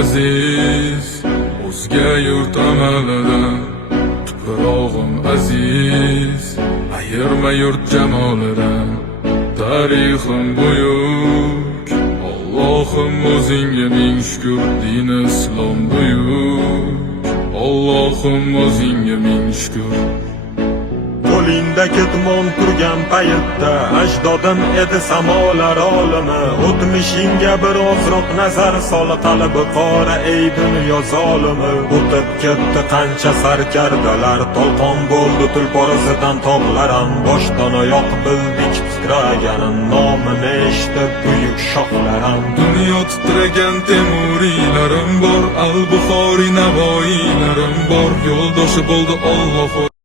aziz, o'zga yurt amalidan. Tuprog'im aziz, ayirma yurt jamolidan. Tarixim buyuk, Allohim o'zingga ming shukr. Din islom buyuk, Allohim o'zingga ming shukr. Qo'lingda ketmon turgan paytda ajdodim edi samolar olimi. O'tmishingga birozroq nazar sol, qalbi qora ey dunyo zolimi. O'tib ketdi qancha sarkardalar, to'lqon bo'ldi tulporizidan tog'laram. Boshdan oyoq bildik titraganim, nomini eshitib buyuk shohlarim. Dunyo titragan temuriylarim bor, al-Buxoriy navoiylarim bor. Yo'ldoshi bo'ldi Alloh